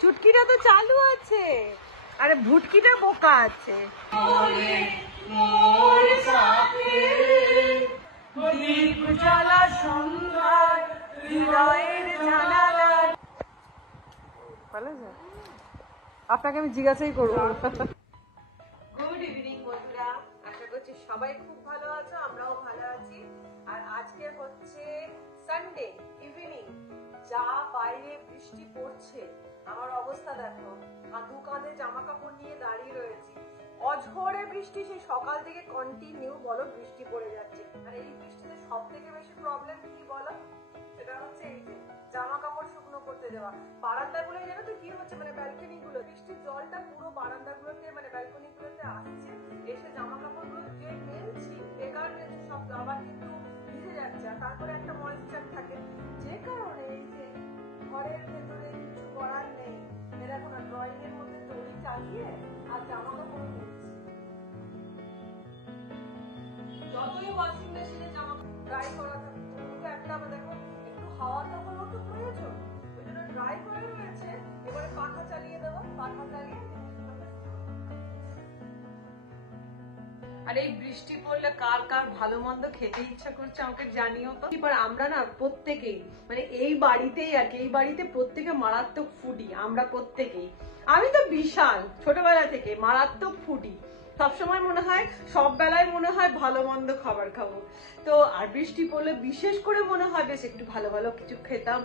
চুটকিটা তো চালু আছে, আরে ভুটকিটা বোকা আছে। আপনাকে আমি জিজ্ঞাসাই করবো। গুড ইভিনিং বন্ধুরা, আশা করছি সবাই খুব ভালো আছো, আমরাও ভালো আছি। আর আজকে হচ্ছে সানডে ইভিনিং, যা বাইরে বৃষ্টি পড়ছে, আমার অবস্থা দেখো, দু কাঁধে জামা কাপড় নিয়ে দাঁড়িয়ে রয়েছি। অঝরে বৃষ্টি, সেই সকাল থেকে কন্টিনিউ বলো বৃষ্টি পড়ে যাচ্ছে। আর এই বৃষ্টিতে সব থেকে বেশি প্রবলেম কি বলো, সেটা হচ্ছে এই যে জামা কাপড় শুকনো করতে যাওয়া। বারান্দা গুলো জানো তো কি হচ্ছে, মানে ব্যালকনি গুলো, বৃষ্টির জলটা পুরো বারান্দা গুলোতে মানে ব্যালকনি গুলোতে আসছে, এসে জামা কাপড় গুলো যে মেলছি, বেকার মেলছি সব, আবার কিন্তু ভিজে যাচ্ছে। আর তারপরে একটা ময়েশ্চার থাকে, যে কারণে এই যে ঘরের ভেতরে কিছু করার নেই, দেখো না ড্রয়িং এর মধ্যে দড়ি চালিয়ে আর জামা কাপড় মেলছি। যতই ওয়াশিং মেশিনে জামা ড্রাই করা থাকে, একটা দেখো একটু হাওয়া তো হলেও তো প্রয়োজন, ওই জন্য ড্রাই করে রয়েছে। এবারে পাখা চালিয়ে দেবো, পাখা চালিয়ে। আর এই বৃষ্টি পড়লে কার কার ভালো মন্দ খেতে ইচ্ছা করছে আমাকে জানিও তো। এবার আমরা না প্রত্যেকেই, মানে এই বাড়িতেই আর কি, এই বাড়িতে প্রত্যেকে মারাত্মক ফুডি, আমরা প্রত্যেকেই। আমি তো বিশাল ছোটবেলা থেকে মারাত্মক ফুডি, সবসময় মনে হয়, সব বেলায় মনে হয় ভালো মন্দ খাবার খাবো। তো আর বৃষ্টি পড়লে বিশেষ করে মনে হয় বেশ একটু ভালো ভালো কিছু খেতাম।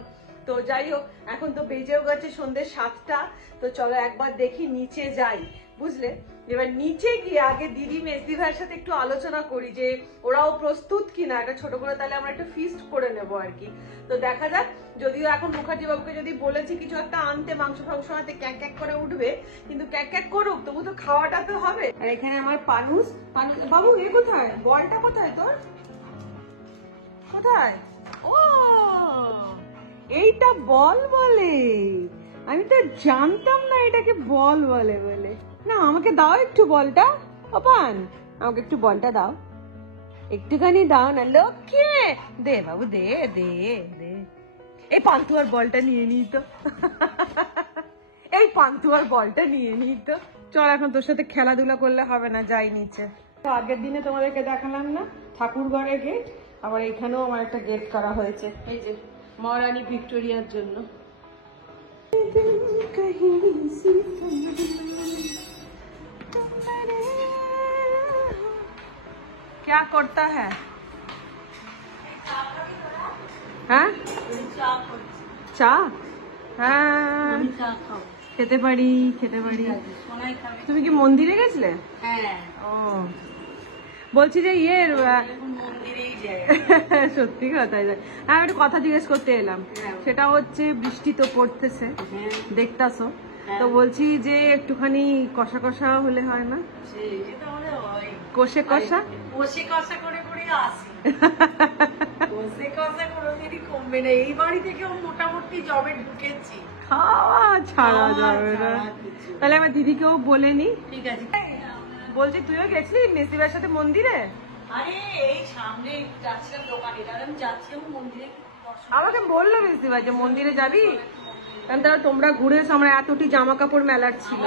তো যাই হোক, এখন তো বেজেও গেছে সন্ধ্যে 7টা। তো চলো একবার দেখি, নিচে যাই, বুঝলে। এবার নিচে গিয়ে আগে দিদি মেজদি ভাইয়ের সাথে একটু আলোচনা করি যে ওরাও প্রস্তুত কিনা, একটা ছোট করে তাহলে আমরা একটা ফিস্ট করে নেবো আর কি। তো দেখা যাক, যদিও এখন মুখার্জি বাবুকে যদি বলেছি কিছু একটা আনতে, মাংস ফাংস আনতে, ক্যাক ক্যাক করে উঠবে, কিন্তু ক্যাক ক্যাক করুক, তবু তো খাওয়াটা তো হবে। আর এখানে আমার পানুস, বাবু এ কোথায়, বলটা কোথায় তোর, কোথায়? ও এইটা বল বলে, আমি তো জানতাম না এটাকে বল বলে বলে। না আমাকে দাও একটু বলটা, পান আমাকে একটু বলটা দাও, একটুখানি দাও না, লক্ষ্মী দে বাবু, দে দে দে। এই পান্তুয়ার বলটা নিয়ে নি তো, এই পান্তুয়ার বলটা নিয়ে নি তো। চল এখন তোর সাথে খেলাধুলা করলে হবে না, যাই নিচে। আগের দিনে তোমাদেরকে দেখালাম না ঠাকুর ঘরের গেট, আবার এখানেও আমার একটা গেট করা হয়েছে, এই যে মহারানী ভিক্টোরিয়ার জন্য। क्या करता है? হ্যাঁ চা, হ্যাঁ খেতে পারি, খেতে পারি। তুমি কি মন্দিরে গেছিলে? হ্যাঁ। ও বলছি যে ইয়ের সত্যি কথা, হ্যাঁ একটু কথা জিজ্ঞেস করতে এলাম। সেটা হচ্ছে বৃষ্টি তো পড়তেছে, দেখতাছো, তো বলছি যে একটুখানি কষা কষা হলে হয় না? কষে কষা, কষে কষা করে করে আসি, কষে কষা কোনোদিনই কমবে না। এই বাড়ি থেকে মোটামুটি জবে ঢুকেছি, খাওয়া ছাড়া যাবে না। তাহলে আমার দিদিকেও বলে নি, ঠিক আছে? বলছি তুইও গেছিলি মেসিবার সাথে মন্দিরে? আরে এই সামনে যাচ্ছিলাম দোকানে, আমি যাচ্ছিলাম মন্দিরে, আমাকে বললো মেসিবা যে মন্দিরে যাবি, কারণ তারা তোমরা ঘুরে এসো, আমরা এতটি জামা কাপড় মেলার ছিল।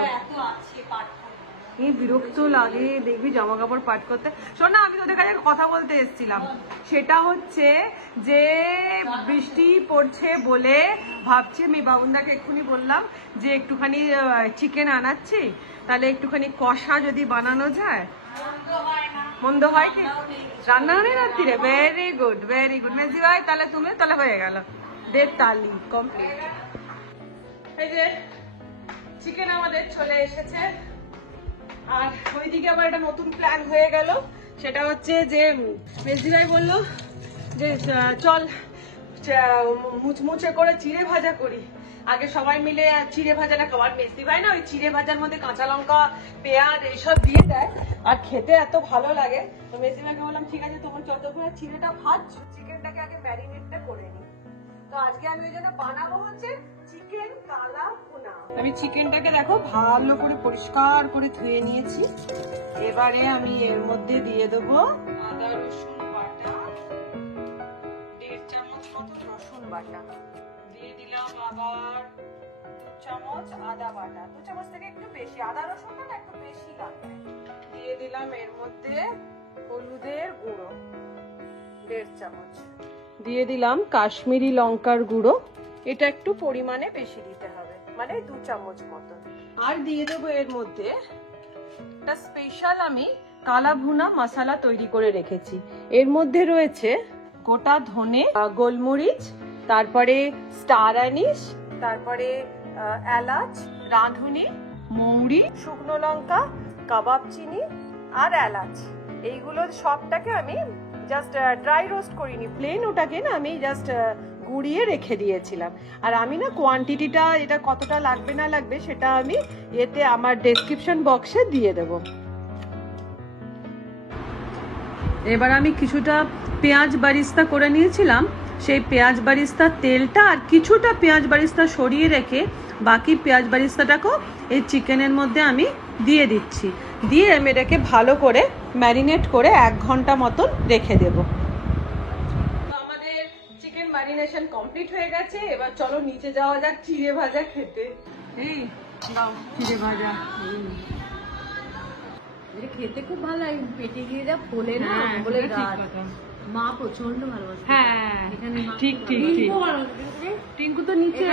বিরক্ত লাগে দেখবি জামা কাপড় পাট করতে। শোন না, আমি তোদের কাছে কথা বলতে এসেছিলাম, সেটা হচ্ছে যে বৃষ্টি পড়ছে বলে ভাবছি, আমি বাবুনদাকে এক্ষুনি বললাম যে একটুখানি চিকেন আনাচ্ছি, তাহলে একটুখানি কষা যদি বানানো যায়। মন্দ হয় কি, রান্না নেই রাত্রিরে? ভেরি গুড ভেরি গুড মেজি ভাই, তাহলে তুমি তাহলে হয়ে গেল, দেড় তালি কমপ্লিট। এই যে চিকেন আমাদের চলে এসেছে, আর ওইদিকে আবার একটা নতুন প্ল্যান হয়ে গেল, সেটা হচ্ছে যে মেজদি ভাই বললো যে চল মুচমুচে করে চিড়ে ভাজা করি, আগে সবাই মিলে চিড়ে ভাজাটা খাবার। মেজদি ভাই না ওই চিড়ে ভাজার মধ্যে কাঁচা লঙ্কা পেঁয়াজ এইসব দিয়ে দেয়, আর খেতে এত ভালো লাগে। তো মেজদি ভাইকে বললাম ঠিক আছে, তোমার যতক্ষণ চিড়েটা ভাজছো, চিকেনটাকে আগে ম্যারিনেটটা করে নি। তো আজকে আমি ওই জন্য বানাবো হচ্ছে চিকেন কালা ভুনা। আমি চিকেনটাকে দেখো ভালো করে পরিষ্কার করে ধুয়ে নিয়েছি। এবারে আমি এর মধ্যে দিয়ে দেবো আদা রসুন বাটা, 1.5 চামচ মতো রসুন বাটা দিয়ে দিলাম, আবার 2 চামচ আদা বাটা, 2 চামচ থেকে একটু বেশি, আদা রসুনটা একটু বেশি লাগবে। দিয়ে দিলাম এর মধ্যে হলুদের গুঁড়ো 1.5 চামচ, দিয়ে দিলাম কাশ্মীরি লঙ্কার গুঁড়ো, এটা একটু পরিমাণে বেশি দিতে হবে, মানে 2 চামচ মতো। আর দিয়ে দেবো এর মধ্যে একটা স্পেশাল আমি কালা ভুনা মশলা তৈরি করে রেখেছি। এর মধ্যে রয়েছে গোটা ধনে, গোলমরিচ, তারপরে স্টার অ্যানিস, তারপরে এলাচ, রাঁধুনি, মৌরি, শুকনো লঙ্কা, কাবাব চিনি আর এলাচ। এইগুলো সবটাকে আমি জাস্ট ড্রাই রোস্ট করিনি, প্লেন ওটাকে না আমি জাস্ট গুঁড়িয়ে রেখে দিয়েছিলাম। আর আমি না কোয়ান্টিটিটা এটা কতটা লাগবে না লাগবে সেটা আমি এতে আমার ডেসক্রিপশন বক্সে দিয়ে দেব। এবার আমি কিছুটা পেঁয়াজ বারিস্তা করে নিয়েছিলাম, সেই পেঁয়াজ বারিস্তার তেলটা আর কিছুটা পেঁয়াজ বারিস্তা সরিয়ে রেখে বাকি পেঁয়াজ বারিস্তাটাকেও এই চিকেনের মধ্যে আমি দিয়ে দিচ্ছি। দিয়ে আমি এটাকে ভালো করে ম্যারিনেট করে 1 ঘন্টা মতন রেখে দেব। আমাদের চিকেন ম্যারিনেশন কমপ্লিট হয়ে গেছে, এবার চলো নিচে যাওয়া যাক চিড়ে ভাজা খেতে। এই দাও চিড়ে ভাজা, খেতে খুব ভালো লাগে, পেটে গিয়ে যা ফোলে না, বলে মা প্রচন্ড ভালোবাসে। হ্যাঁ ঠিক ঠিক ঠিক, টিঙ্কু তো নিচে,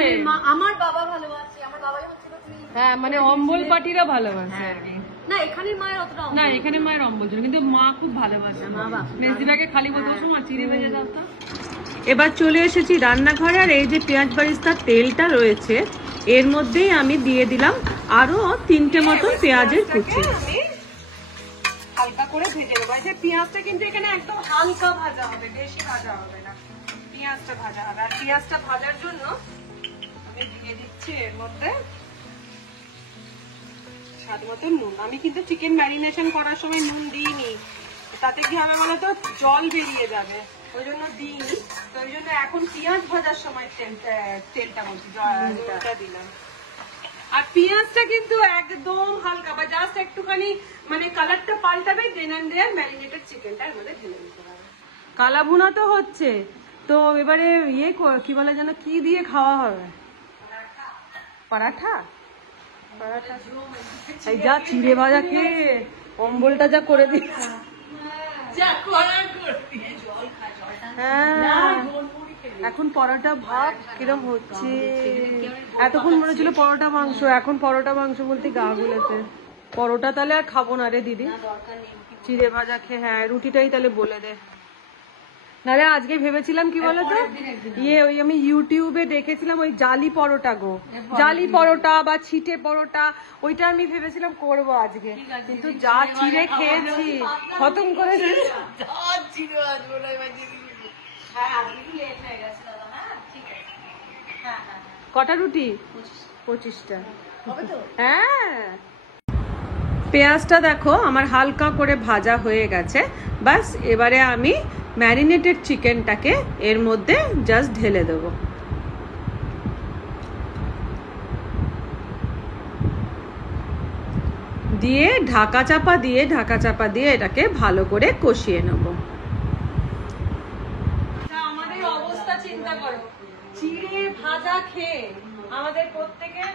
আমার বাবা ভালোবাসে, আমার বাবা যখন ছিল হ্যাঁ মানে অম্বল পাটিরা ভালোবাসে। না এখানে মায়ের অতটা না এখানে মায়ের অম্বল ছিল, কিন্তু মা খুব ভালোবাসে। মেজদিদাকে খালি বলতো মা চিড়ে ভেজে দাও তো। এবার চলে এসেছি রান্নাঘরে, আর এই যে পেঁয়াজ বারিস্তার তেলটা রয়েছে এর মধ্যেই আমি দিয়ে দিলাম আরো 3টে মতন পেঁয়াজের কুচি। হালকা করে ভেজে নেবো। এই পেঁয়াজটা কিন্তু এখানে একদম হালকা ভাজা হবে, বেশি ভাজা হবে না, পেঁয়াজটা ভাজা হবে। আর পেঁয়াজটা ভাজার জন্য আমি দিয়ে দিচ্ছি এর মধ্যে স্বাদ মতো নুন। আমি কিন্তু চিকেন ম্যারিনেশন করার সময় নুন দিইনি, তাতে কি হবে বলতো জল বেরিয়ে যাবে, ওই জন্য দিইনি। তো ওই জন্য এখন পেঁয়াজ ভাজার সময় তেলটা বলছি জলটা দিলাম। আর পেঁয়াজটা কিন্তু একদম হালকা বা জাস্ট একটুখানি মানে কালারটা পাল্টাবে, দেন এন্ড দেয়ার ম্যারিনেটেড চিকেনটা এর মধ্যে ঢেলে দিতে হবে। কালা ভুনা তো হচ্ছে, তো এবারে ইয়ে কি বলে যেন, কি দিয়ে খাওয়া হবে? পরাঠা। পরাঠা এই যা চিড়ে ভাজা খেয়ে অম্বলটা যা করে দিচ্ছে। হ্যাঁ এখন পরোটা ভাত কিরম হচ্ছে, এতক্ষণ মনে ছিল পরোটা মাংস, এখন পরোটা মাংস বলতে গা গুলেছে। পরোটা তাহলে আর খাবো না রে দিদি, চিড়ে ভাজা খেয়ে। হ্যাঁ রুটিটাই তাহলে বলে দে। নারে আজকে ভেবেছিলাম কি বলতো, ওই আমি ইউটিউবে দেখেছিলাম ওই জালি পরোটা গো, জালি পরোটা বা ছিটে পরোটা, ওইটা আমি ভেবেছিলাম করবো আজকে, কিন্তু যা চিড়ে খেয়েছি খতম করে কটা রুটি? 25টা। হ্যাঁ পেঁয়াজটা দেখো আমার হালকা করে ভাজা হয়ে গেছে, বাস এবারে আমি ম্যারিনেটেড চিকেনটাকে এর মধ্যে জাস্ট ঢেলে দেব। দিয়ে ঢাকা চাপা দিয়ে এটাকে ভালো করে কষিয়ে নেব। আমাদের অবস্থা চিন্তা করো, চিড়ে ভাজা খেয়ে আমাদের প্রত্যেকের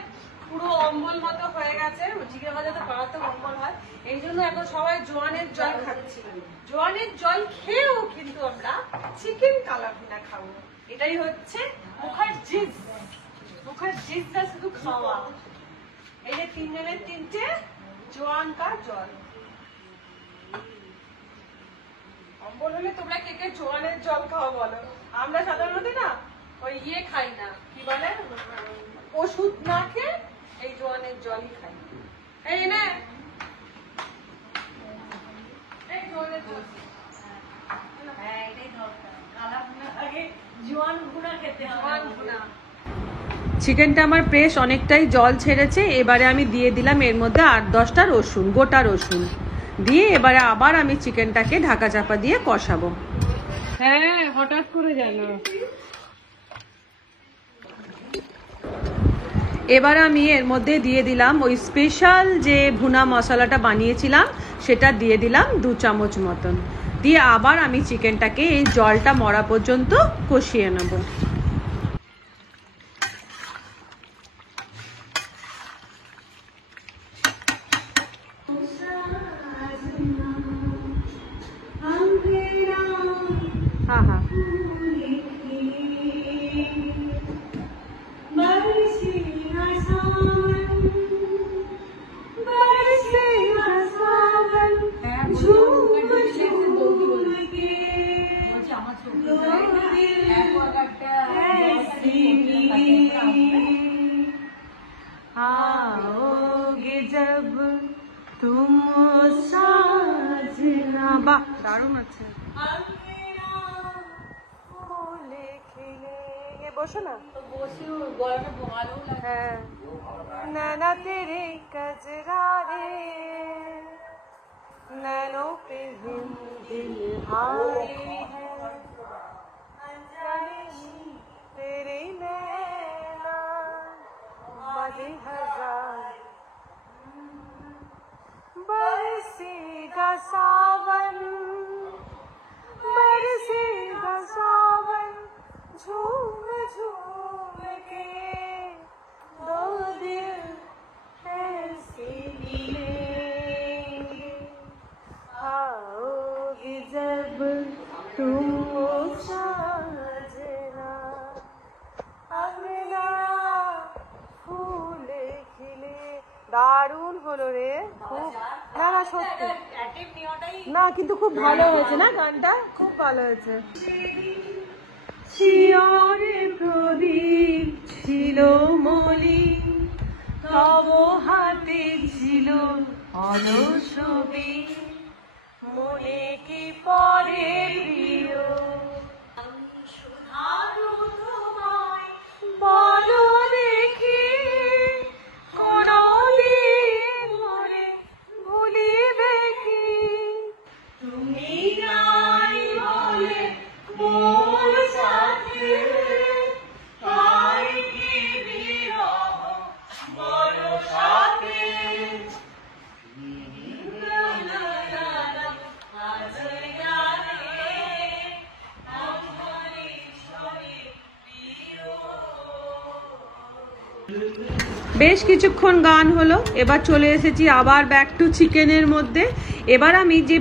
পুরো অম্বল মতো হয়ে গেছে। চিড়ে ভাজা তো মারাত্মক অম্বল হয়, এই জন্য এখন সবাই জোয়ানের জল খাচ্ছি। জোয়ানের জল খেয়েও কিন্তু আমরা চিকেন কালা ভুনা খাবো, এটাই হচ্ছে মুখার জিদ। মুখার জিদটা শুধু খাওয়া। এই যে 3 জনের 3টে জোয়ান কা জল। অম্বল হলে তোমরা কে কে জোয়ানের জল খাও বলো? আমরা সাধারণত না ওই খাই না, কি বলে ওষুধ না খেয়ে এই জোয়ানের জলই খাই। এই না এই জোয়ানের জল, হ্যাঁ এটাই দরকার। কালা ভুনা আগে জোয়ান ভুনা খেতে হবে। জোয়ান ভুনা। চিকেনটা আমার প্রেস অনেকটাই জল ছেড়েছে, এবারে আমি দিয়ে দিলাম এর মধ্যে 8-10টা রসুন, গোটা রসুন দিয়ে এবারে আবার আমি চিকেনটাকে ঢাকা চাপা দিয়ে কষাবো। হ্যাঁ হঠাৎ করে জানো। এবার আমি এর মধ্যে দিয়ে দিলাম ওই স্পেশাল যে ভুনা মশলাটা বানিয়েছিলাম, সেটা দিয়ে দিলাম 2 চামচ মতন, দিয়ে আবার আমি চিকেনটাকে এই জলটা মরা পর্যন্ত কষিয়ে নেব। आओगे जब तुम साजना। বাহ, দারুণ আছে। বসো না। হ্যাঁ, नैना तेरे कजरारे, नैनों पे दिल हाय है, तेरे नैना बदे हजार, बरसेगा सावन, बरसेगा सावन, झूम झूम के दो दिल ऐसे मिलेंगे, आओगे जब तुम साजना, अंगना ফুলে খিলে। দারুণ হলো রে, খুব। না না সত্যি না, কিন্তু খুব ভালো হয়েছে না গানটা, খুব ভালো হয়েছে। শিয়রে প্রদীপ ছিল মলি, তব হাতে ছিল অলসবি, মনে কি পরে প্রিয়, বলো দেখি কোনদিন মনে ভুলিবে কি, তুমি নাই বলে মোর সাথে, তাই কি বিরহ বড় সাথে, বেশ কিছুক্ষণ গান হলো, এবার চলে এসেছি আবার ব্যাক টু চিকেনের মধ্যে। এবার আমি যে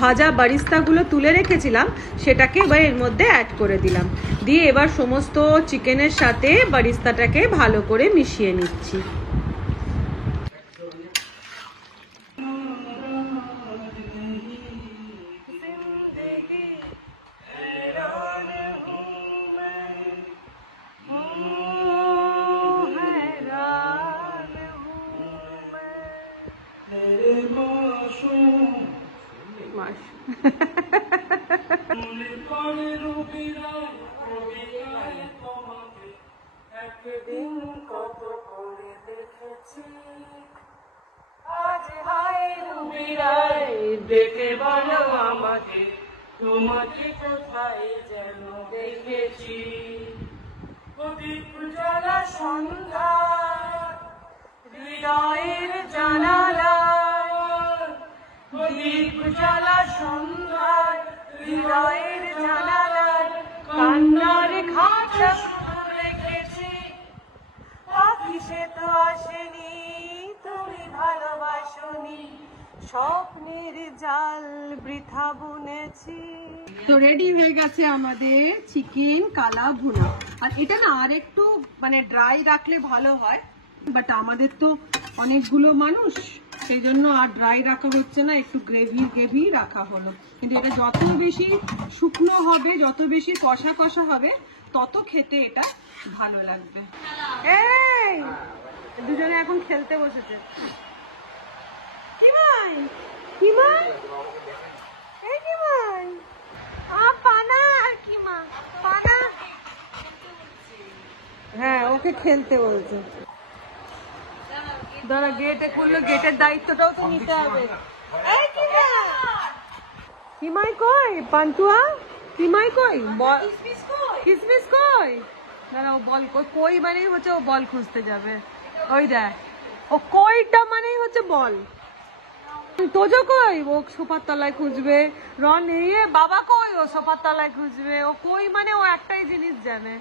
ভাজা বারিস্তাগুলো তুলে রেখেছিলাম সেটাকে এবার এর মধ্যে অ্যাড করে দিলাম, দিয়ে এবার সমস্ত চিকেনের সাথে বারিস্তাটাকে ভালো করে মিশিয়ে নিচ্ছি। দেখে বলো আমাকে, তোমাকে কোথায় যেন দেখেছি, প্রদীপ জ্বালা সন্ধ্যা হৃদয়ের জানালা, প্রদীপ জ্বালা সন্ধ্যা হৃদয়ের জানালা, কান্নার ঘাটা রেখেছি, পাখি সে তো আসেনি, তুমি ভালোবাসনি, স্বপ্নের জাল বৃথা বুনেছি। তো রেডি হয়ে গেছে আমাদের চিকেন কালা ভুনা। আর এটা না আর একটু মানে ড্রাই রাখলে ভালো হয়, বাট আমাদের তো অনেকগুলো মানুষ, সেই জন্য আর ড্রাই রাখা হচ্ছে না, একটু গ্রেভি রাখা হলো। কিন্তু এটা যত বেশি শুকনো হবে, যত বেশি কষা কষা হবে, তত খেতে এটা ভালো লাগবে। এই দুজনে এখন খেলতে বসেছে। হ্যাঁ, ওকে খেলতে বলছে। দাঁড়া, গেটে খুললো, গেটের দায়িত্বটাও তো নিতে হবে। কিমাই কই? পান্তুয়া কিমাই কই? কিসমিস কই? দাঁড়া, ও বল কই মানেই হচ্ছে ও বল খুঁজতে যাবে। ওই দেখ, ও কইটা মানেই হচ্ছে বল। তোজো কই? ও সোফার তলায় খুঁজবে। রন এ বাবা কই? ও সোফার তলায় খুঁজবে। ও কই মানে ও একটাই জিনিস জানে।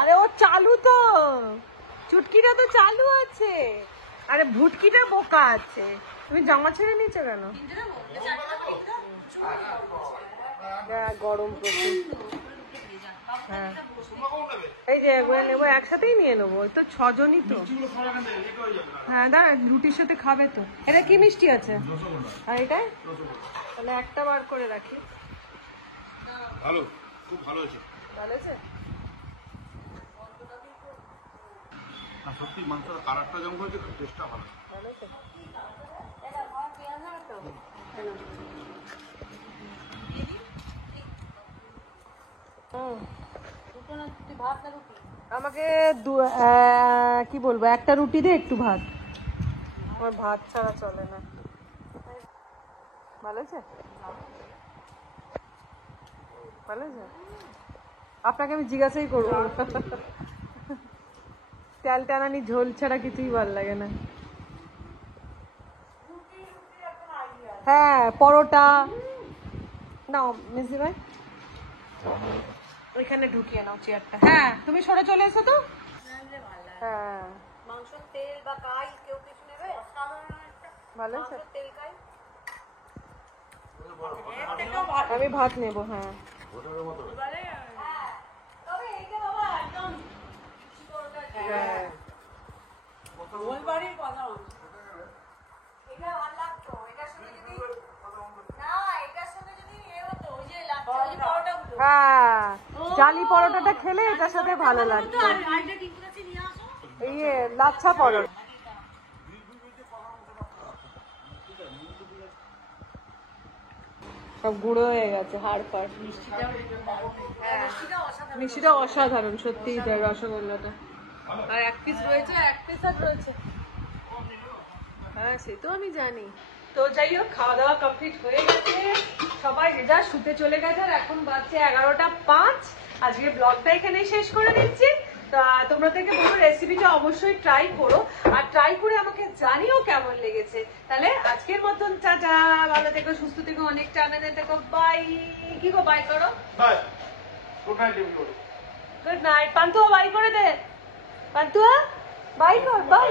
আরে ও চালু তো, চুটকিটা তো চালু আছে। আরে ভুটকিটা বোকা আছে। তুমি জামা ছেড়ে নিচ্ছ কেন? গরম প্রচুর। হ্যাঁ, এই যে এগুলো নেবো, একসাথেই নিয়ে নেবো, ওই তো 6 জনই তো। হ্যাঁ দাঁড়া, রুটির সাথে খাবে তো। এটা কি মিষ্টি আছে? আর এটা তাহলে একটা বার করে রাখি। ভালো, খুব ভালো আছে। ভালো আছে? আর সত্যি মাংসের কালারটা যেমন হয়েছে টেস্টটা ভালো। আমাকে কি বলবো, একটা রুটি দিয়ে একটু ভাত, আমার ভাত ছাড়া চলে না। ভালো আছে, ভালো আছে। আপনাকে আমি জিজ্ঞাসাই করবো, তেল টানানি ঝোল ছাড়া কিছুই ভালো লাগে না। হ্যাঁ পরোটা নাও মিসি ভাই, ওইখানে ঢুকিয়ে নাও চেয়ারটা। হ্যাঁ তুমি সরে চলে এসো তো। হ্যাঁ মাংসের তেল বা কাই কেউ কিছু নেবে? ভালো আছে, তেল কাই আমি ভাত নেবো। হ্যাঁ হ্যাঁ জালি পরোটাটা খেলে এটার সাথে ভালো লাগতো, ইয়ে লাচ্ছা পরোটা। সব গুঁড়ো হয়ে গেছে হাড় ফাড়। মিষ্টিটা অসাধারণ সত্যি, রসগোল্লাটা। আর এক পিস রয়েছে, এক পিস আর রয়েছে। হ্যাঁ সে তো আমি জানি। তো যাই হোক, খাওয়া দাওয়া কমপ্লিট হয়ে গেছে, সবাই যে যা শুতে চলে গেছে। আর এখন বাজছে 11:05। আজকে ব্লগটা এখানেই শেষ করে দিচ্ছি। তা তোমাদেরকে বলবো রেসিপিটা অবশ্যই ট্রাই করো, আর ট্রাই করে আমাকে জানিও কেমন লেগেছে। তাহলে আজকের মতন টাটা, ভালো থেকো, সুস্থ থেকো, অনেক টানেতে থেকো, বাই। কি গো বাই করো, bye, good night everybody. Good night. Pantua bye করে দে, পান্তুয়া বাই কর, বাই।